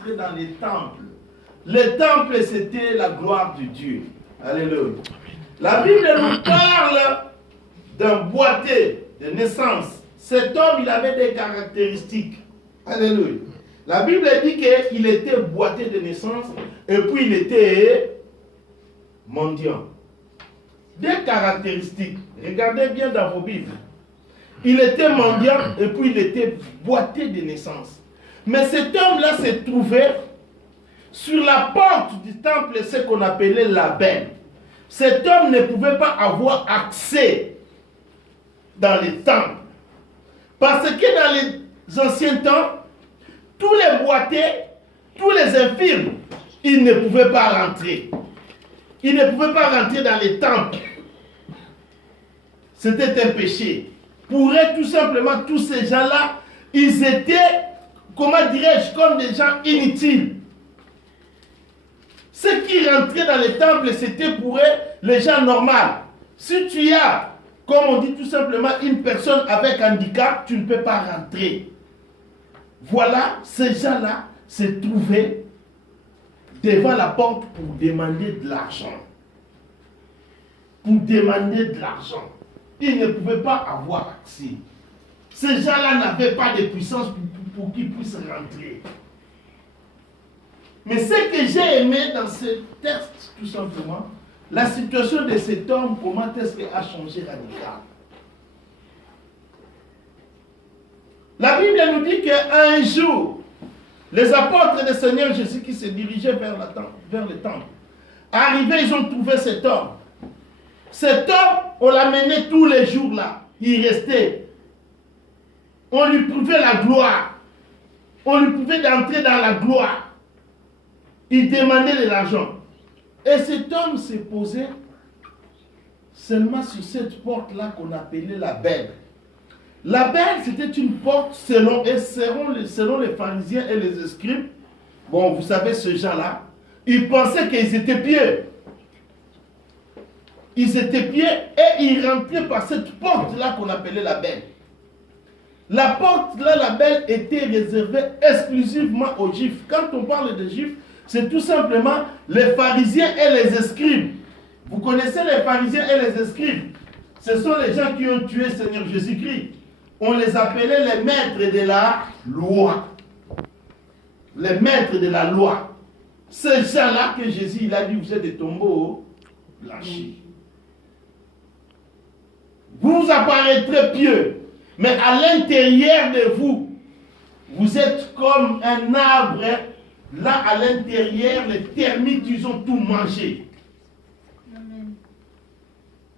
rentrer dans les temples. Les temples, c'était la gloire de Dieu. Alléluia. La Bible nous parle d'un boiteux de naissance. Cet homme, il avait des caractéristiques. Alléluia. La Bible dit qu'il était boiteux de naissance et puis il était mendiant. Des caractéristiques. Regardez bien dans vos Bibles. Il était mendiant et puis il était boiteux de naissance. Mais cet homme-là se trouvait sur la porte du temple, ce qu'on appelait la benne. Cet homme ne pouvait pas avoir accès dans les temples. Parce que dans les anciens temps, tous les boiteux, tous les infirmes, ils ne pouvaient pas rentrer. Ils ne pouvaient pas rentrer dans les temples. C'était un péché. Pour eux, tout simplement, tous ces gens-là, ils étaient, comment dirais-je, comme des gens inutiles. Ceux qui rentraient dans les temples, c'était pour eux les gens normaux. Si tu as, comme on dit tout simplement, une personne avec handicap, tu ne peux pas rentrer. Voilà, ces gens-là se trouvaient devant la porte pour demander de l'argent. Pour demander de l'argent. Ils ne pouvaient pas avoir accès. Ces gens-là n'avaient pas de puissance pour qu'ils puissent rentrer. Mais ce que j'ai aimé dans ce texte, tout simplement, la situation de cet homme, comment est-ce qu'elle a changé radicalement. La Bible nous dit qu'un jour, les apôtres du Seigneur Jésus qui se dirigeaient vers le temple, arrivés, ils ont trouvé cet homme. Cet homme, on l'amenait tous les jours là. Il restait. On lui prouvait la gloire. On lui pouvait d'entrer dans la gloire. Il demandait de l'argent. Et cet homme s'est posé seulement sur cette porte-là qu'on appelait la belle. La belle, c'était une porte selon les pharisiens et les scribes. Bon, vous savez, ce gens-là, ils pensaient qu'ils étaient pieux. Ils étaient pieux et ils rentraient par cette porte-là qu'on appelait la belle. La porte-là, la belle, était réservée exclusivement aux Juifs. Quand on parle de Juifs, c'est tout simplement les pharisiens et les scribes. Vous connaissez les pharisiens et les scribes? Ce sont les gens qui ont tué le Seigneur Jésus-Christ. On les appelait les maîtres de la loi. Les maîtres de la loi. Ces gens-là que Jésus il a dit, vous êtes des tombeaux blanchis. Vous apparaîtrez pieux, mais à l'intérieur de vous, vous êtes comme un arbre. Là, à l'intérieur, les termites, ils ont tout mangé.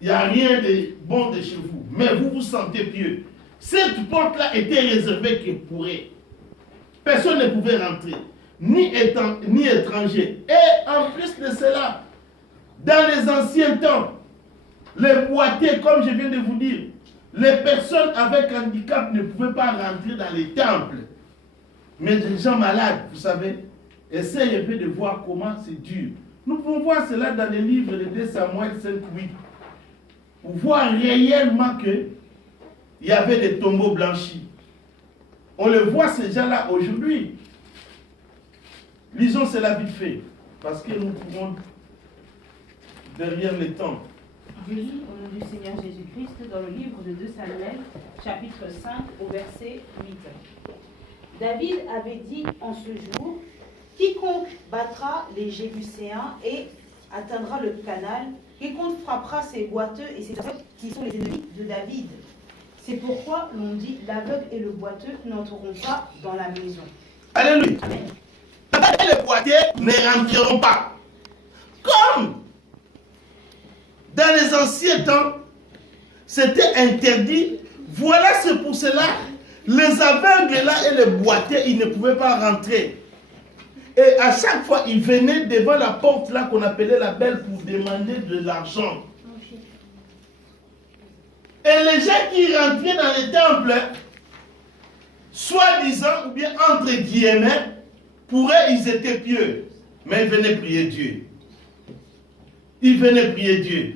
Il n'y a rien de bon de chez vous, mais vous vous sentez pieux. Cette porte-là était réservée que pour eux. Personne ne pouvait rentrer, ni étranger. Et en plus de cela, dans les anciens temps, les boiteux, comme je viens de vous dire, les personnes avec handicap ne pouvaient pas rentrer dans les temples. Mais les gens malades, vous savez, essayez un peu de voir comment c'est dur. Nous pouvons voir cela dans les livres de 2 Samuel 5-8. Pour voir réellement qu'il y avait des tombeaux blanchis. On le voit ces gens-là aujourd'hui. Lisons cela vite fait, parce que nous pouvons derrière les temps. Je lis au nom du Seigneur Jésus-Christ dans le livre de 2 Samuel, chapitre 5, au verset 8. David avait dit en ce jour, « Quiconque battra les Jébuséens et atteindra le canal, quiconque frappera ses boiteux et ses aveugles qui sont les ennemis de David. C'est pourquoi l'on dit, l'aveugle et le boiteux n'entreront pas dans la maison. » Alléluia. Amen. Et les boiteux ne rentreront pas. Comme dans les anciens temps, c'était interdit. Voilà, c'est pour cela, les aveugles là et les boiteux, ils ne pouvaient pas rentrer. Et à chaque fois, ils venaient devant la porte là qu'on appelait la belle pour demander de l'argent. Et les gens qui rentraient dans les temples, soi-disant, ou bien entre guillemets, pour eux, ils étaient pieux. Mais ils venaient prier Dieu. Ils venaient prier Dieu.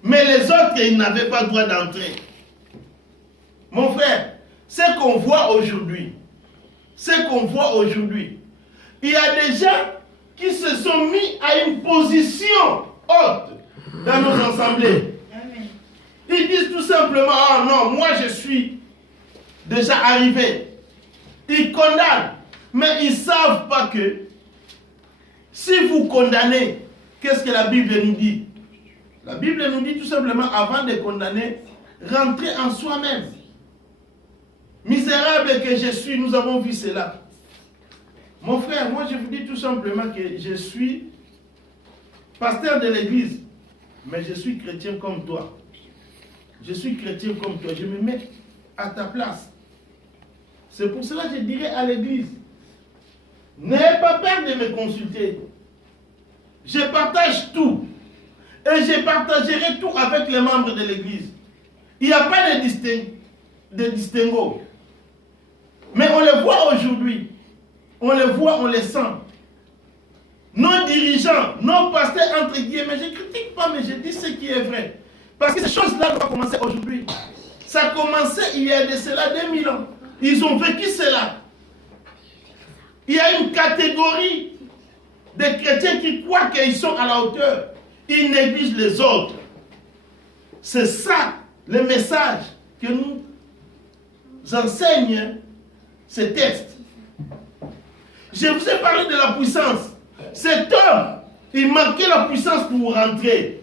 Mais les autres, ils n'avaient pas le droit d'entrer. Mon frère, ce qu'on voit aujourd'hui, ce qu'on voit aujourd'hui. Il y a des gens qui se sont mis à une position haute dans nos assemblées. Ils disent tout simplement, ah non, moi je suis déjà arrivé. Ils condamnent, mais ils ne savent pas que si vous condamnez, qu'est-ce que la Bible nous dit? La Bible nous dit tout simplement, avant de condamner, rentrez en soi-même. Misérable que je suis, nous avons vu cela. Mon frère, moi je vous dis tout simplement que je suis pasteur de l'église, mais je suis chrétien comme toi. Je suis chrétien comme toi, je me mets à ta place. C'est pour cela que je dirais à l'église, n'ayez pas peur de me consulter. Je partage tout. Et je partagerai tout avec les membres de l'église. Il n'y a pas de distinguo. Mais on le voit aujourd'hui. On le voit, on le sent. Nos dirigeants, nos pasteurs, entre guillemets, je ne critique pas, mais je dis ce qui est vrai. Parce que ces choses-là doivent commencer aujourd'hui. Ça a commencé il y a de cela 2000 ans. Ils ont vécu cela. Il y a une catégorie de chrétiens qui croient qu'ils sont à la hauteur. Ils négligent les autres. C'est ça le message que nous enseigne ces textes. Je vous ai parlé de la puissance. Cet homme, il manquait la puissance pour rentrer.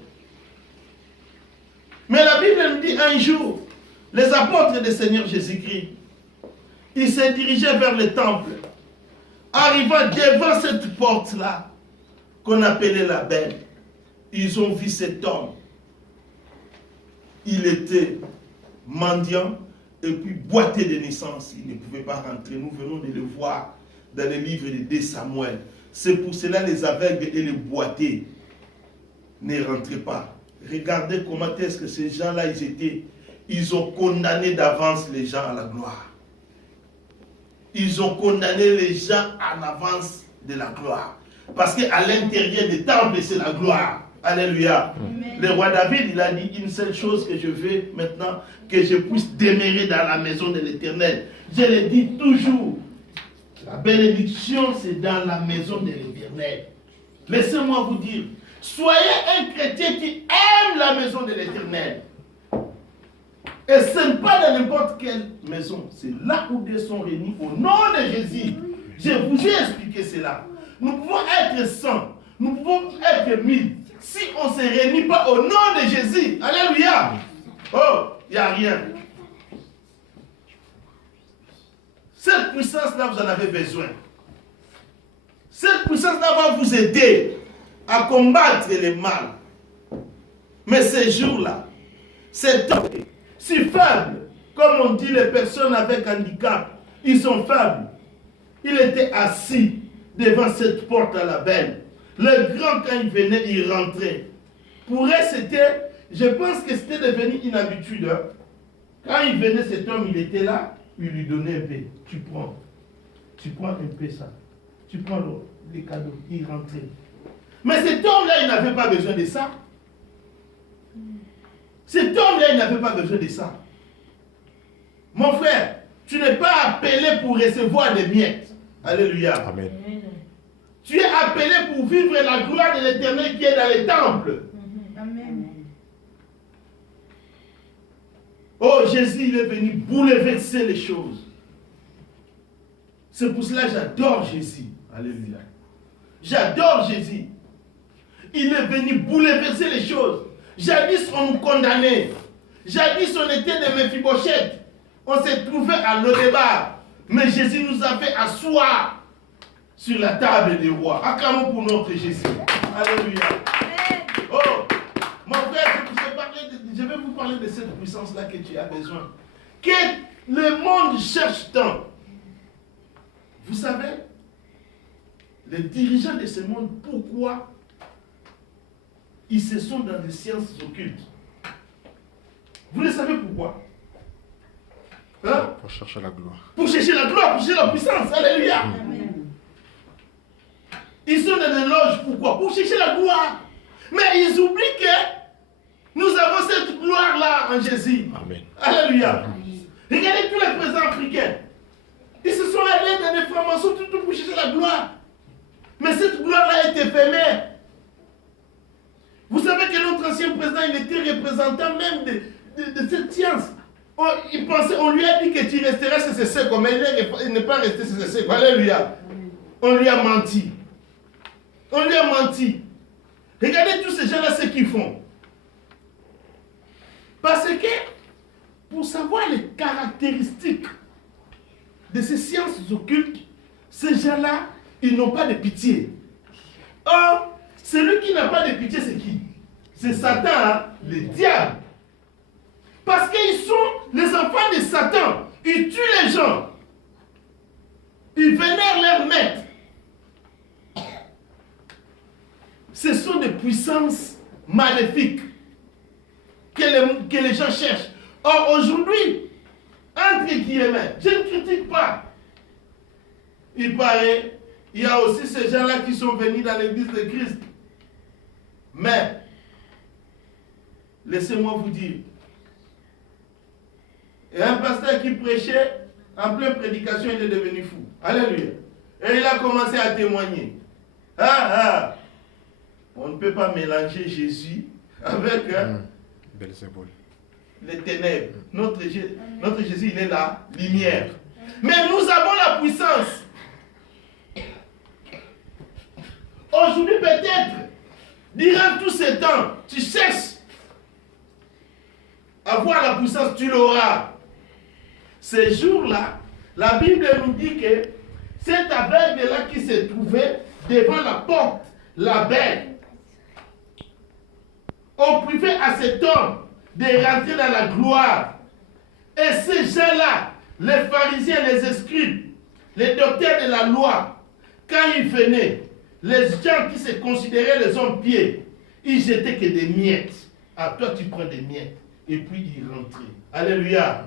Mais la Bible nous dit un jour, les apôtres du Seigneur Jésus-Christ, ils se dirigeaient vers le temple. Arrivant devant cette porte-là, qu'on appelait la belle, ils ont vu cet homme. Il était mendiant et puis boité de naissance. Il ne pouvait pas rentrer. Nous venons de le voir dans le livre de 2 Samuel. C'est pour cela les aveugles et les boités ne rentraient pas. Regardez comment est-ce que ces gens-là, ils étaient. Ils ont condamné d'avance les gens à la gloire. Ils ont condamné les gens en avance de la gloire. Parce qu'à l'intérieur des temples, c'est la gloire. Alléluia. Amen. Le roi David, il a dit une seule chose que je veux maintenant, que je puisse demeurer dans la maison de l'Éternel. Je le dis toujours. La bénédiction, c'est dans la maison de l'Éternel. Laissez-moi vous dire, soyez un chrétien qui aime la maison de l'Éternel. Et ce n'est pas dans n'importe quelle maison. C'est là où ils sont réunis au nom de Jésus. Je vous ai expliqué cela. Nous pouvons être 100. Nous pouvons être 1000. Si on ne se réunit pas au nom de Jésus. Alléluia. Oh, il n'y a rien. Cette puissance-là, vous en avez besoin. Cette puissance-là va vous aider à combattre le mal. Mais ces jours-là, cet homme, si faible, comme on dit les personnes avec handicap, ils sont faibles. Il était assis devant cette porte à la belle. Le grand, quand il venait, il rentrait. Pour eux, c'était, je pense que c'était devenu une habitude. Hein. Quand il venait, cet homme, il était là, il lui donnait un peu. Tu prends un peu ça. Tu prends les cadeaux. Il rentrait. Mais cet homme-là, il n'avait pas besoin de ça. Cet homme-là, il n'avait pas besoin de ça. Mon frère, tu n'es pas appelé pour recevoir des miettes. Alléluia. Amen. Tu es appelé pour vivre la gloire de l'Éternel qui est dans les temples. Amen. Oh, Jésus, il est venu bouleverser les choses. C'est pour cela que j'adore Jésus. Alléluia. J'adore Jésus. Il est venu bouleverser les choses. Jadis, on nous condamnait. Jadis, on était des Méphibosheth. On s'est trouvé à Lodébar. Mais Jésus nous a fait asseoir sur la table des rois. Acclamons pour notre Jésus. Alléluia. Oh, mon frère, je vais vous parler de cette puissance-là que tu as besoin. Que le monde cherche tant. Vous savez, les dirigeants de ce monde, pourquoi ils se sont dans les sciences occultes? Vous le savez pourquoi? Hein? Pour chercher la gloire. Pour chercher la gloire, pour chercher la puissance. Alléluia. Amen. Ils sont dans les loges, pourquoi? Pour chercher la gloire. Mais ils oublient que nous avons cette gloire-là en Jésus. Amen. Alléluia. Amen. Regardez tous les présidents africains. Ils se sont allés dans des formations tout pour chercher la gloire. Mais cette gloire-là est éphémère. Vous savez que notre ancien président, il était représentant même de cette science. Il pensait, on lui a dit que tu resteras CCC, mais il n'est pas resté CCC. Alléluia. On lui a menti. On lui a menti. Regardez tous ces gens-là, ce qu'ils font. Parce que, pour savoir les caractéristiques de ces sciences occultes, ces gens-là, ils n'ont pas de pitié. Or, celui qui n'a pas de pitié, c'est qui? C'est Satan, hein? Le diable. Parce qu'ils sont les enfants de Satan. Ils tuent les gens. Ils vénèrent leur maître. Ce sont des puissances maléfiques que les gens cherchent. Or, aujourd'hui, entre guillemets, je ne critique pas. Il paraît, il y a aussi ces gens-là qui sont venus dans l'église de Christ. Mais, laissez-moi vous dire, il y a un pasteur qui prêchait, en pleine prédication, il est devenu fou. Alléluia. Et il a commencé à témoigner. On ne peut pas mélanger Jésus avec les ténèbres. Notre Jésus, il est la lumière. Mais nous avons la puissance. Aujourd'hui, peut-être, durant tous ces temps, tu cherches à voir la puissance, tu l'auras. Ces jours-là, la Bible nous dit que cet aveugle-là qui se trouvait devant la porte, la bête, on privait à cet homme de rentrer dans la gloire. Et ces gens-là, les pharisiens, les scribes, les docteurs de la loi, quand ils venaient, les gens qui se considéraient les hommes pieds, ils jetaient que des miettes. Ah, toi tu prends des miettes. Et puis ils rentraient. Alléluia.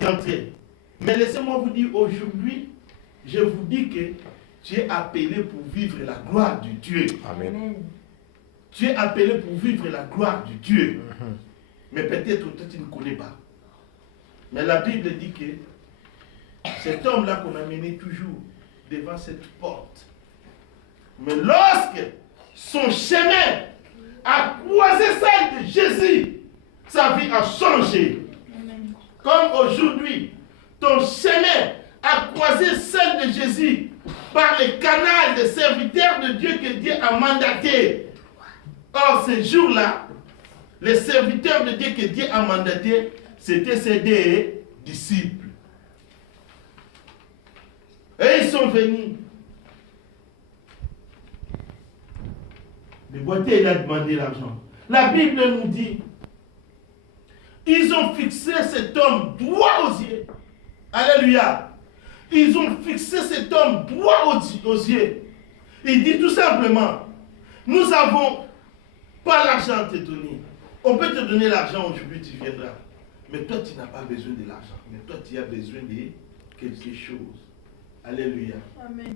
Rentrez. Mais laissez-moi vous dire, aujourd'hui, je vous dis que tu es appelé pour vivre la gloire du Dieu. Amen. Tu es appelé pour vivre la gloire du Dieu. Mais peut-être toi tu ne connais pas. Mais la Bible dit que cet homme-là qu'on a mené toujours devant cette porte. Mais lorsque son chemin a croisé celle de Jésus, sa vie a changé. Amen. Comme aujourd'hui, ton chemin a croisé celle de Jésus par le canal des serviteurs de Dieu que Dieu a mandaté. Or, ces jours-là, les serviteurs de Dieu que Dieu a mandatés, c'était ses disciples. Et ils sont venus. Le boîtier, il a demandé l'argent. La Bible nous dit, ils ont fixé cet homme droit aux yeux. Alléluia. Ils ont fixé cet homme droit aux yeux. Il dit tout simplement, nous n'avons pas l'argent à te donner. On peut te donner l'argent aujourd'hui, tu viendras. Mais toi, tu n'as pas besoin de l'argent. Mais toi, tu as besoin de quelque chose. Alléluia. Amen.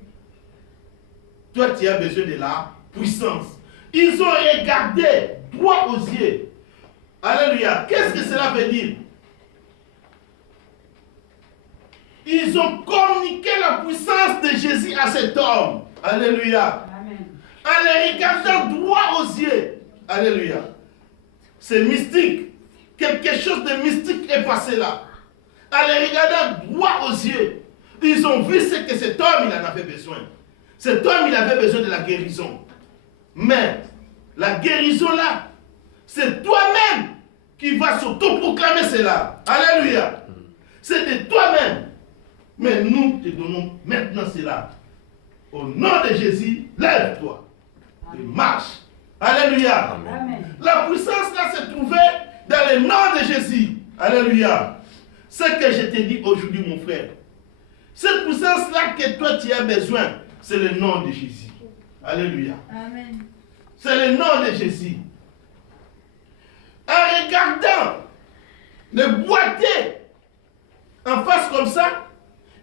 Toi, tu as besoin de la puissance. Ils ont regardé droit aux yeux. Alléluia. Qu'est-ce que cela veut dire? Ils ont communiqué la puissance de Jésus à cet homme. Alléluia. Amen. En les regardant droit aux yeux. Alléluia. C'est mystique. Quelque chose de mystique est passé là. En les regardant droit aux yeux, ils ont vu ce que cet homme il en avait besoin. Cet homme il avait besoin de la guérison. Mais la guérison là, c'est toi-même qui vas s'auto-proclamer cela. Alléluia. C'est de toi-même. Mais nous te donnons maintenant cela. Au nom de Jésus, lève-toi et marche. Alléluia. Amen. La puissance là se trouvait dans le nom de Jésus. Alléluia. Ce que je te dis aujourd'hui, mon frère, cette puissance là que toi tu as besoin, c'est le nom de Jésus. Alléluia. Amen. C'est le nom de Jésus. En regardant le boîtier en face comme ça,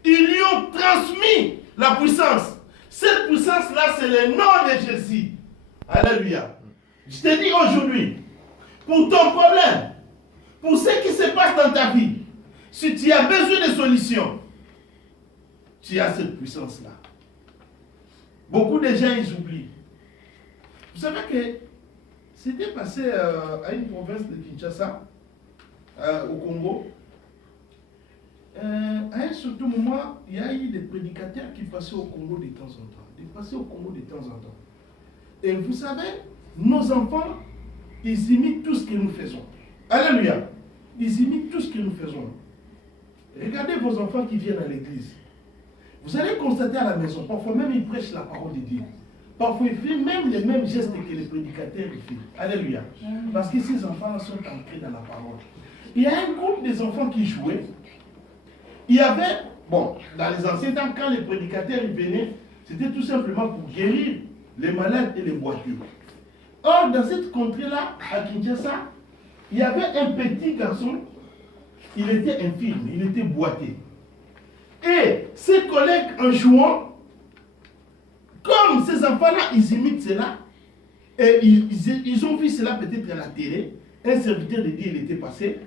ils lui ont transmis la puissance. Cette puissance-là, c'est le nom de Jésus. Alléluia. Je te dis aujourd'hui, pour ton problème, pour ce qui se passe dans ta vie, si tu as besoin de solutions, tu as cette puissance-là. Beaucoup de gens, ils oublient. Vous savez que c'était passé à une province de Kinshasa, au Congo. À un certain moment, il y a eu des prédicateurs qui passaient au Congo de temps en temps. Et vous savez, nos enfants, ils imitent tout ce que nous faisons. Alléluia. Ils imitent tout ce que nous faisons. Regardez vos enfants qui viennent à l'église. Vous allez constater à la maison, parfois même ils prêchent la parole de Dieu. Parfois ils font même les mêmes gestes que les prédicateurs font. Alléluia. Parce que ces enfants sont ancrés dans la parole. Il y a un groupe des enfants qui jouaient. Il y avait, bon, dans les anciens temps, quand les prédicateurs venaient, c'était tout simplement pour guérir les malades et les boiteux. Or, dans cette contrée-là, à Kinshasa, il y avait un petit garçon, il était infirme, il était boiteux. Et ses collègues, en jouant, comme ces enfants-là, ils imitent cela, et ils ont vu cela peut-être à la télé, un serviteur de Dieu, il était passé,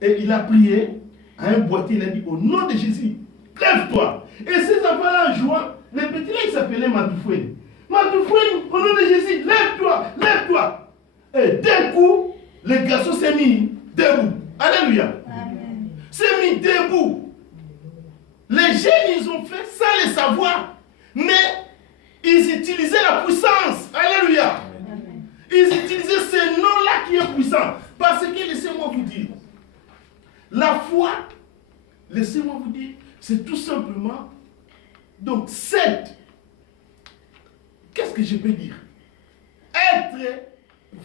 et il a prié à un boiteux, il a dit, au nom de Jésus, lève-toi. Et ces enfants-là, en jouant, le petit-là, il s'appelait Matoufouine. Matoufouine, au nom de Jésus, lève-toi, lève-toi. Et d'un coup, le garçon s'est mis debout. Alléluia. S'est mis debout. Les jeunes, ils ont fait sans le savoir. Mais ils utilisaient la puissance. Alléluia. Ils utilisaient ce nom-là qui est puissant. Parce que, laissez-moi vous dire, la foi, laissez-moi vous dire, c'est tout simplement, donc, qu'est-ce que je peux dire? Être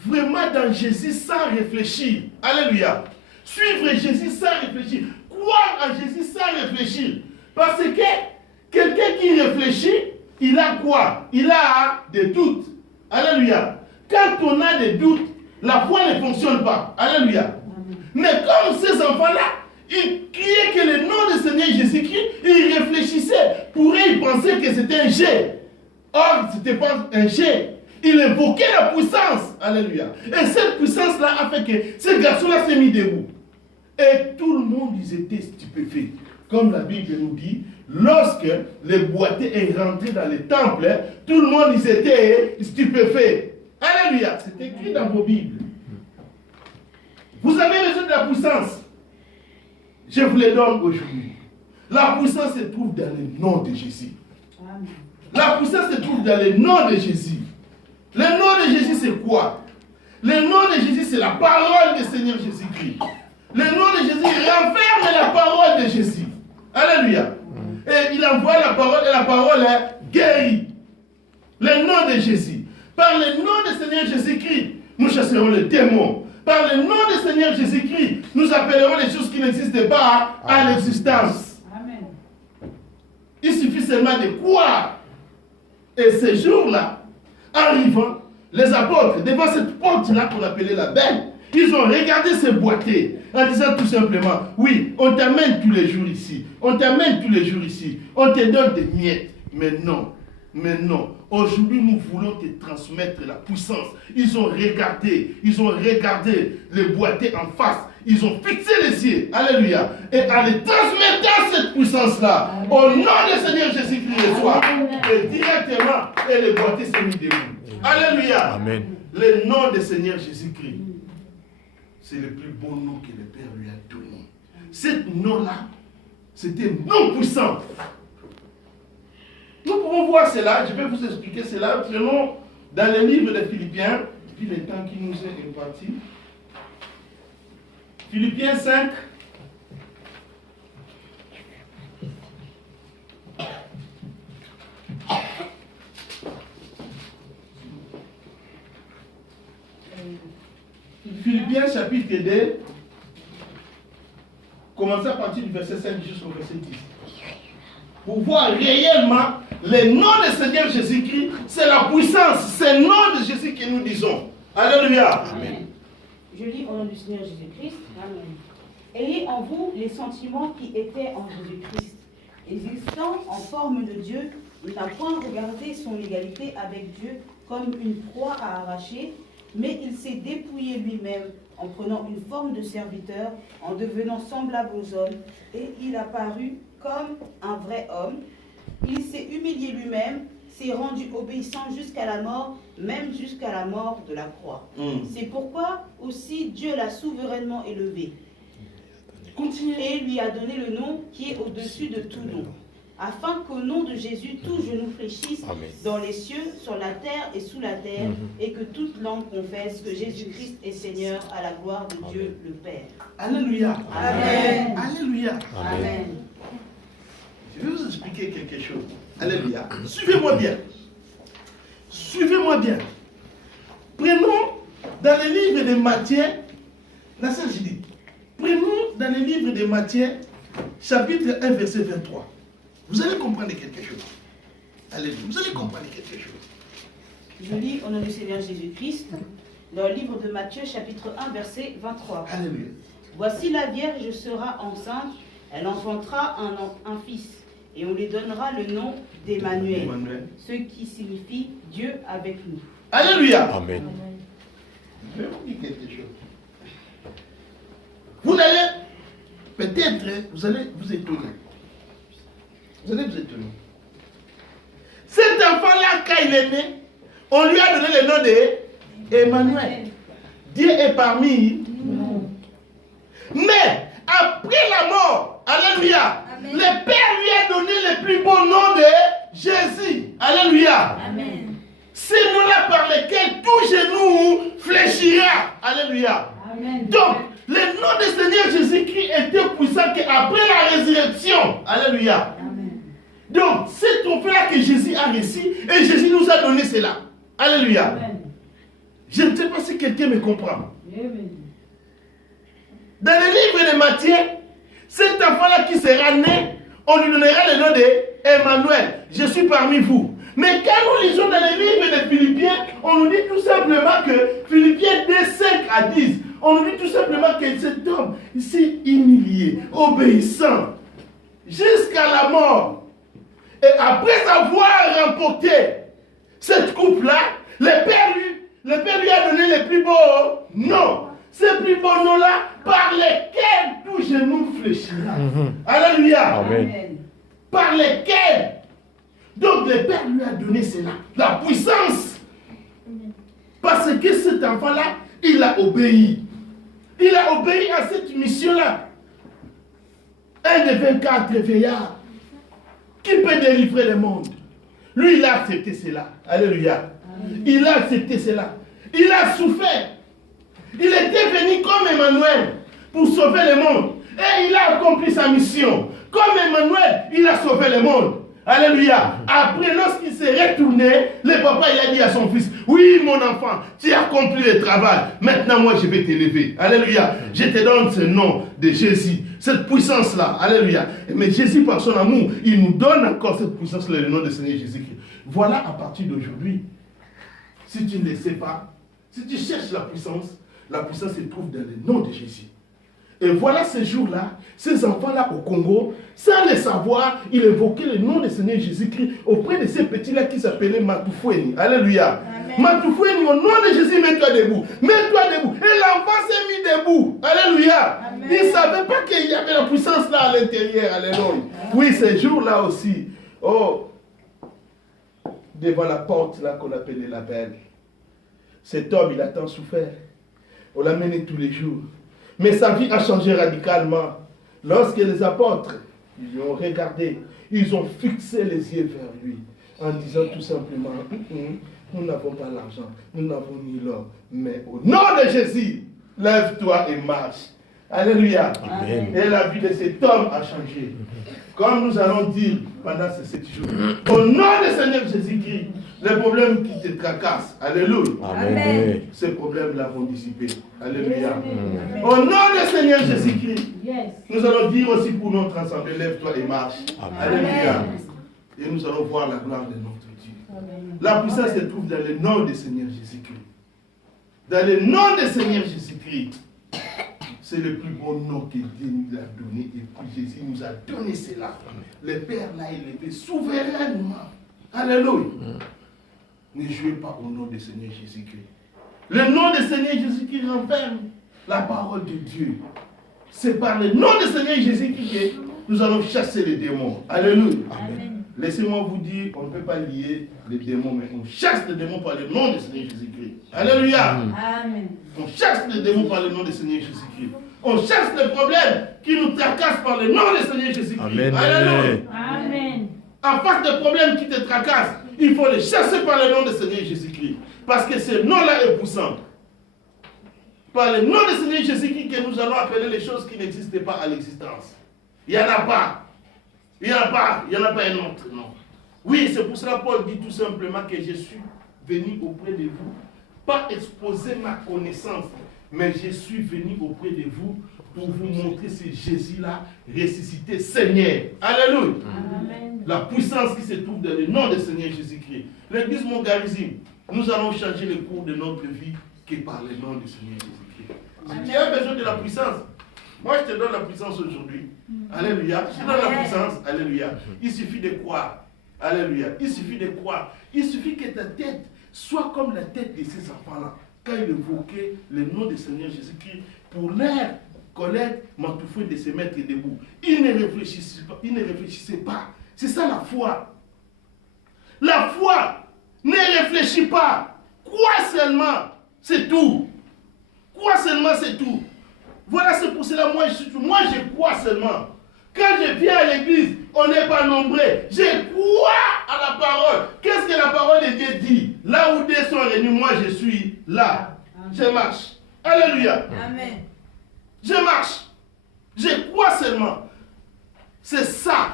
vraiment dans Jésus sans réfléchir. Alléluia. Suivre Jésus sans réfléchir. Croire en Jésus sans réfléchir. Parce que quelqu'un qui réfléchit, il a quoi? Il a des doutes. Alléluia. Quand on a des doutes, la foi ne fonctionne pas. Alléluia. Mais comme ces enfants-là, ils criaient que le nom du Seigneur Jésus-Christ, ils réfléchissaient. Pourraient ils penser que c'était un jet. Or, ce n'était pas un jet. Il évoquait la puissance. Alléluia. Et cette puissance-là a fait que ce garçon-là s'est mis debout. Et tout le monde, ils étaient stupéfaits. Comme la Bible nous dit, lorsque les boiteux est rentré dans le temple, tout le monde, ils étaient stupéfaits. Alléluia. C'est écrit dans vos Bibles. Vous avez besoin de la puissance. Je vous le donne aujourd'hui. La puissance se trouve dans le nom de Jésus. Amen. La puissance se trouve dans le nom de Jésus. Le nom de Jésus, c'est quoi? Le nom de Jésus, c'est la parole du Seigneur Jésus-Christ. Le nom de Jésus renferme la parole de Jésus. Alléluia. Et il envoie la parole et la parole est guérie. Le nom de Jésus. Par le nom du Seigneur Jésus-Christ, nous chasserons les démons. Par le nom du Seigneur Jésus-Christ, nous appellerons les choses qui n'existent pas à l'existence. Amen. Il suffit seulement de croire. Et ces jours-là, arrivant, les apôtres, devant cette porte-là qu'on appelait la belle, ils ont regardé ces boiteux en disant tout simplement, oui, on t'amène tous les jours ici, on t'amène tous les jours ici, on te donne des miettes. Mais non. Aujourd'hui, nous voulons te transmettre la puissance. Ils ont regardé les boiteux en face. Ils ont fixé les yeux. Alléluia. Et en les transmettant cette puissance-là, au nom du Seigneur Jésus-Christ le soir, et directement, et les boiteux s'est mis debout. Alléluia. Amen. Le nom du Seigneur Jésus-Christ, c'est le plus beau nom que le Père lui a donné. Ce nom-là, c'était un nom puissant. Nous pouvons voir cela, je vais vous expliquer cela. Prenons dans le livre de Philippiens, depuis le temps qui nous est imparti. Philippiens 5. Philippiens chapitre 2, commencez à partir du verset 5 jusqu'au verset 10. Pour voir réellement le nom du Seigneur Jésus-Christ, c'est la puissance, c'est le nom de Jésus que nous disons. Alléluia. Amen. Je lis au nom du Seigneur Jésus-Christ. Amen. Ayez en vous les sentiments qui étaient en Jésus-Christ. Existant en forme de Dieu, il n'a point regardé son égalité avec Dieu comme une proie à arracher, mais il s'est dépouillé lui-même en prenant une forme de serviteur, en devenant semblable aux hommes, et il a paru comme un vrai homme. Il s'est humilié lui-même, s'est rendu obéissant jusqu'à la mort, même jusqu'à la mort de la croix. C'est pourquoi aussi Dieu l'a souverainement élevé. Continuez. Et lui a donné le nom qui est au-dessus de tout nom, afin qu'au nom de Jésus, tout genou fléchisse dans les cieux, sur la terre et sous la terre, et que toute langue confesse que Jésus-Christ est Seigneur à la gloire de Dieu le Père. Alléluia. Amen. Alléluia. Amen. Je vais vous expliquer quelque chose. Alléluia. Suivez-moi bien. Suivez-moi bien. Prenons dans le livre de Matthieu, la Sainte Judith. Prenons dans le livre de Matthieu, chapitre 1, verset 23. Vous allez comprendre quelque chose. Alléluia. Vous allez comprendre quelque chose. Je lis au nom du Seigneur Jésus-Christ, dans le livre de Matthieu, chapitre 1, verset 23. Alléluia. Voici la Vierge sera enceinte, elle enfantera un fils, et on lui donnera le nom d'Emmanuel, ce qui signifie Dieu avec nous. Alléluia. Amen. Je vais vous dire quelque chose. Vous allez, peut-être, vous allez vous étonner. Vous allez vous étonner. Cet enfant-là, quand il est né, on lui a donné le nom d'Emmanuel. Dieu est parmi nous. Mais, après la mort, alléluia, le Père lui a donné le plus beau nom de Jésus. Alléluia. Amen. C'est le nom-là par lequel tout genou fléchira. Alléluia. Amen. Donc, le nom du Seigneur Jésus-Christ était puissant qu'après la résurrection. Alléluia. Amen. Donc, c'est trophée-là que Jésus a reçu et Jésus nous a donné cela. Alléluia. Amen. Je ne sais pas si quelqu'un me comprend. Amen. Dans le livre de Matthieu, cet enfant-là qui sera né, on lui donnera le nom d'Emmanuel. Je suis parmi vous. Mais quand nous lisons dans le livre de Philippiens, on nous dit tout simplement que Philippiens 2, 5 à 10, on nous dit tout simplement que cet homme s'est humilié, obéissant, jusqu'à la mort. Et après avoir remporté cette coupe-là, le Père lui a donné les plus beaux noms. Ces plus beaux noms-là par lesquels tout genou fléchira. Alléluia. Amen. Par lesquels. Donc le Père lui a donné cela, la puissance. Parce que cet enfant-là, il a obéi. Il a obéi à cette mission-là. Un des 24 veillards qui peut délivrer le monde. Lui, il a accepté cela. Alléluia. Il a accepté cela. Il a souffert. Il était venu comme Emmanuel pour sauver le monde. Et il a accompli sa mission. Comme Emmanuel, il a sauvé le monde. Alléluia. Après, lorsqu'il s'est retourné, le papa il a dit à son fils, oui mon enfant, tu as accompli le travail. Maintenant moi je vais t'élever. Alléluia. Je te donne ce nom de Jésus. Cette puissance-là. Alléluia. Mais Jésus par son amour, il nous donne encore cette puissance-là, le nom de Seigneur Jésus-Christ. Voilà à partir d'aujourd'hui. Si tu ne le sais pas, si tu cherches la puissance se trouve dans le nom de Jésus. Et voilà ces jours-là, ces enfants-là au Congo, sans le savoir, ils évoquaient le nom du Seigneur Jésus-Christ auprès de ces petits-là qui s'appelaient Matufoueni. Alléluia. Matufoueni, au nom de Jésus, mets-toi debout. Mets-toi debout. Et l'enfant s'est mis debout. Alléluia. Amen. Il ne savait pas qu'il y avait la puissance là à l'intérieur. Alléluia. Oui, ces jours-là aussi. Oh, devant la porte là qu'on appelait la belle. Cet homme, il a tant souffert. On l'a mené tous les jours. Mais sa vie a changé radicalement. Lorsque les apôtres ils lui ont regardé, ils ont fixé les yeux vers lui, en disant tout simplement, nous n'avons pas l'argent, nous n'avons ni l'or, mais au nom de Jésus, lève-toi et marche. Alléluia. Amen. Et la vie de cet homme a changé. Comme nous allons dire pendant ces 7 jours, au nom du Seigneur Jésus-Christ, les problèmes qui te tracassent, alléluia, Amen. ces problèmes-là vont dissiper. Alléluia. Amen. Au nom du Seigneur Jésus-Christ, Yes. nous allons dire aussi pour notre assemblée, lève-toi et marche. Amen. Alléluia. Amen. Et nous allons voir la gloire de notre Dieu. Amen. La puissance se trouve dans le nom du Seigneur Jésus-Christ. Dans le nom du Seigneur Jésus-Christ. C'est le plus bon nom que Dieu nous a donné. Et puis Jésus nous a donné cela. Le Père l'a élevé souverainement. Alléluia. Ne jouez pas au nom du Seigneur Jésus-Christ. Le nom du Seigneur Jésus-Christ renferme la parole de Dieu. C'est par le nom du Seigneur Jésus-Christ que nous allons chasser les démons. Alléluia. Amen. Laissez-moi vous dire, on ne peut pas lier les démons, mais on chasse les démons par le nom du Seigneur Jésus-Christ. Alléluia. Amen. On chasse les démons par le nom du Seigneur Jésus-Christ. On chasse les problèmes qui nous tracassent par le nom du Seigneur Jésus-Christ. Amen. Alléluia. Amen. En face des problèmes qui te tracassent, il faut les chasser par le nom du Seigneur Jésus-Christ. Parce que ce nom-là est puissant. Par le nom du Seigneur Jésus-Christ que nous allons appeler les choses qui n'existaient pas à l'existence. Il n'y en a pas. Il n'y en a pas. Il n'y en a pas un autre. Non. Oui, c'est pour cela Paul dit tout simplement que je suis venu auprès de vous. Pas exposer ma connaissance, mais je suis venu auprès de vous pour vous montrer ce Jésus-là ressuscité Seigneur. Alléluia. Amen. La puissance qui se trouve dans le nom du Seigneur Jésus-Christ. L'église Mongarizim, nous allons changer le cours de notre vie que par le nom du Seigneur Jésus-Christ. Si tu as besoin de la puissance, moi je te donne la puissance aujourd'hui. Alléluia. Je te donne la puissance. Alléluia. Il suffit de croire. Alléluia. Il suffit de croire. Il suffit que ta tête soit comme la tête de ces enfants-là. Quand ils évoquaient le nom du Seigneur Jésus-Christ pour leur collègue Mantoufoué de se mettre debout. Ils ne réfléchissaient pas. Ils ne réfléchissaient pas. C'est ça la foi. La foi ne réfléchit pas. Crois seulement. C'est tout. Crois seulement, c'est tout. Voilà, c'est pour cela, moi je crois seulement. Quand je viens à l'église, on n'est pas nombreux. Je crois à la parole. Qu'est-ce que la parole de Dieu dit? Là où deux sont réunis, moi je suis là. Je marche. Alléluia. Amen. Je marche. Je crois seulement. C'est ça.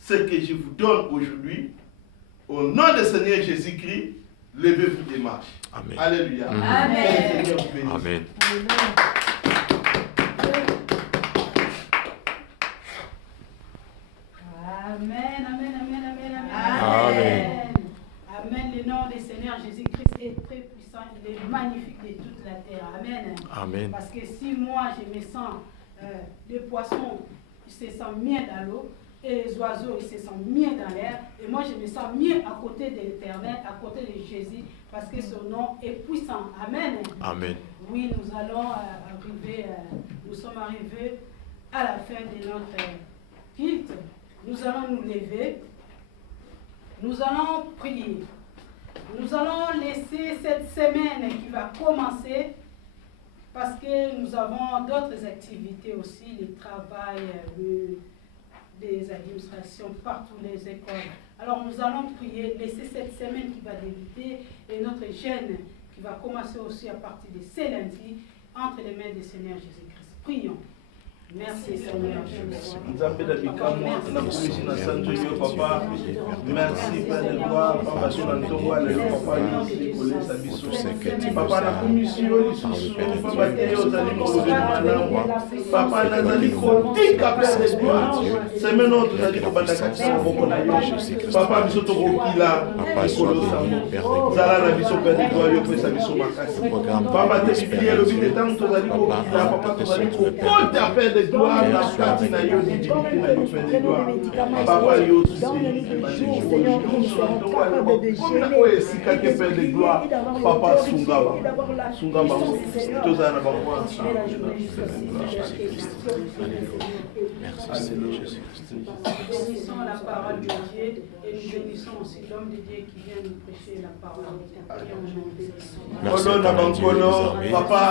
Ce que je vous donne aujourd'hui. Au nom du Seigneur Jésus-Christ, levez-vous et marchez. Amen. Alléluia. Amen. Amen. Amen, amen, amen, amen, amen. Amen. Amen. Le nom du Seigneur Jésus-Christ est très puissant, il est magnifique de toute la terre. Amen. Amen. Parce que si moi je me sens, les poissons ils se sentent bien dans l'eau, et les oiseaux ils se sentent bien dans l'air, et moi je me sens bien à côté de l'Éternel, à côté de Jésus, parce que son nom est puissant. Amen. Amen. Oui, nous allons arriver, nous sommes arrivés à la fin de notre culte. Nous allons nous lever, nous allons prier. Nous allons laisser cette semaine qui va commencer parce que nous avons d'autres activités aussi, le travail, des administrations, partout les écoles. Alors nous allons prier, laisser cette semaine qui va débuter et notre jeûne qui va commencer aussi à partir de ce lundi entre les mains du Seigneur Jésus-Christ. Prions. Merci Seigneur. Nzambe na bikamwa na kumisi na sanjo yo papa. Merci Père de gloire, papa sur l'antongo à l'élo papa yisi kolesa biso. Papa na kumisi yo lisusu papa te yo zali kolobe malamu. Papa nazali kotika Père de gloire. Semaine oyo tozali kobanda kati na maboko na yo. Papa biso tokokila ekolo sango. Zala na biso Père de gloire yo pesa biso makasi. Papa te biblia elobi te ntango tozali kokila papa tozali kokota Père de gloire na kati na yo divinité na yo Père de gloire. Papa yo oyo esika ke Père de gloire. Papa sunga bango tozala na bango ensemble. Merci Seigneur Jésus-Christ. Nous bénissons la parole de Dieu et nous bénissons aussi l'homme de Dieu qui vient nous prêcher la parole. Kolo na bankolo papa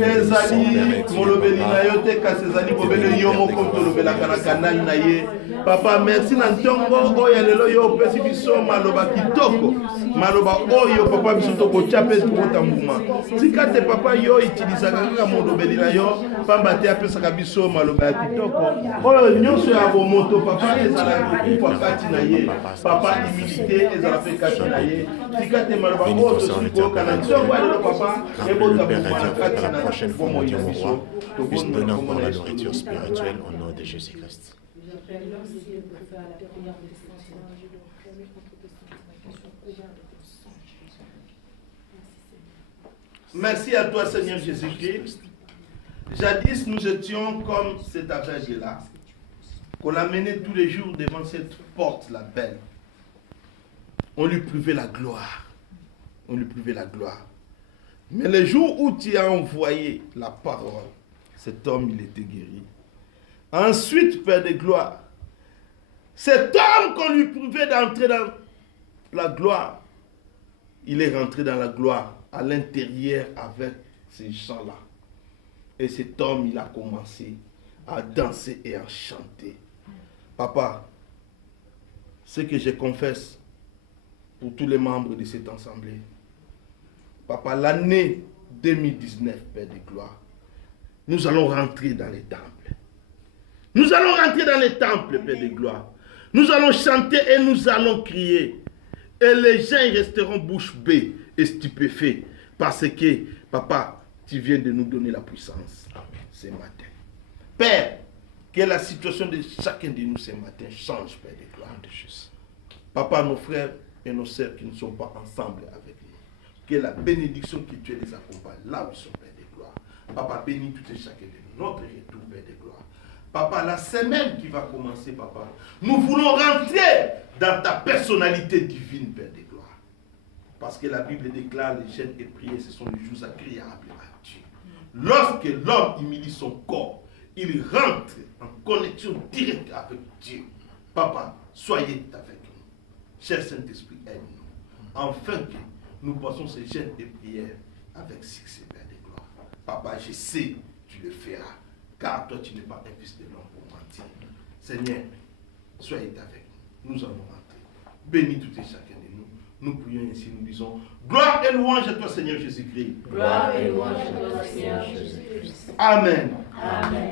ezali molobeli na yo te kasi ezali bobele yo moko tolobelaka na kanani na ye. Papa merci na ntongo oyo lelo yo opesi biso maloba kitoko, maloba oyo papa biso tokotya mpe tokota mbuma. Tika te papa yo itilisaka kaka molobeli na yo pamba te apesaka biso maloba ya kitoko oyo nyonso ya bomoto papa ezalaka kokufa kati na ye. Papa humilité ezala mpe kati na ye. Tika te maloba oyo tosili koyoka na ntongo ya lelo papa ebota mbuma na kati na bomoi na biso. Puisse donner encore la nourriture spirituelle au nom de Jésus-Christ. Merci à toi Seigneur Jésus-Christ. Jadis nous étions comme cet aveugle-là, qu'on l'amenait tous les jours devant cette porte-là belle. On lui privait la gloire. On lui privait la gloire. Mais le jour où tu as envoyé la parole, cet homme, il était guéri. Ensuite, Père de gloire, Cet homme qu'on lui pouvait d'entrer dans la gloire, il est rentré dans la gloire à l'intérieur avec ces gens-là. Et cet homme, il a commencé à danser et à chanter. Papa, ce que je confesse pour tous les membres de cette assemblée, papa, l'année 2019, Père de gloire, nous allons rentrer dans les temples. Nous allons rentrer dans les temples, Père de gloire. Nous allons chanter et nous allons crier. Et les gens resteront bouche bée et stupéfaits. Parce que, papa, tu viens de nous donner la puissance ce matin. Père, que la situation de chacun de nous ce matin change, Père de gloire. Papa, nos frères et nos sœurs qui ne sont pas ensemble avec nous, que la bénédiction que tu les accompagne là où ils sont, Père de gloire. Papa, bénis tout et chacun de nous. Notre retour, Père de gloire. Papa, la semaine qui va commencer, papa, nous voulons rentrer dans ta personnalité divine, Père de gloire. Parce que la Bible déclare les jeûnes et prières, ce sont les jours agréables à Dieu. Lorsque l'homme humilie son corps, il rentre en connexion directe avec Dieu. Papa, soyez avec nous. Cher Saint-Esprit, aide-nous. Afin que nous passons ces jeûnes et prières avec succès, Père de gloire. Papa, je sais, tu le feras. Car toi, tu n'es pas un fils de l'homme pour mentir. Seigneur, soyez avec nous. Nous allons rentrer. Bénis tout et chacun de nous. Nous prions ainsi, nous disons, gloire et louange à toi, Seigneur Jésus-Christ. Gloire et louange à toi, Seigneur Jésus-Christ. Amen. Amen.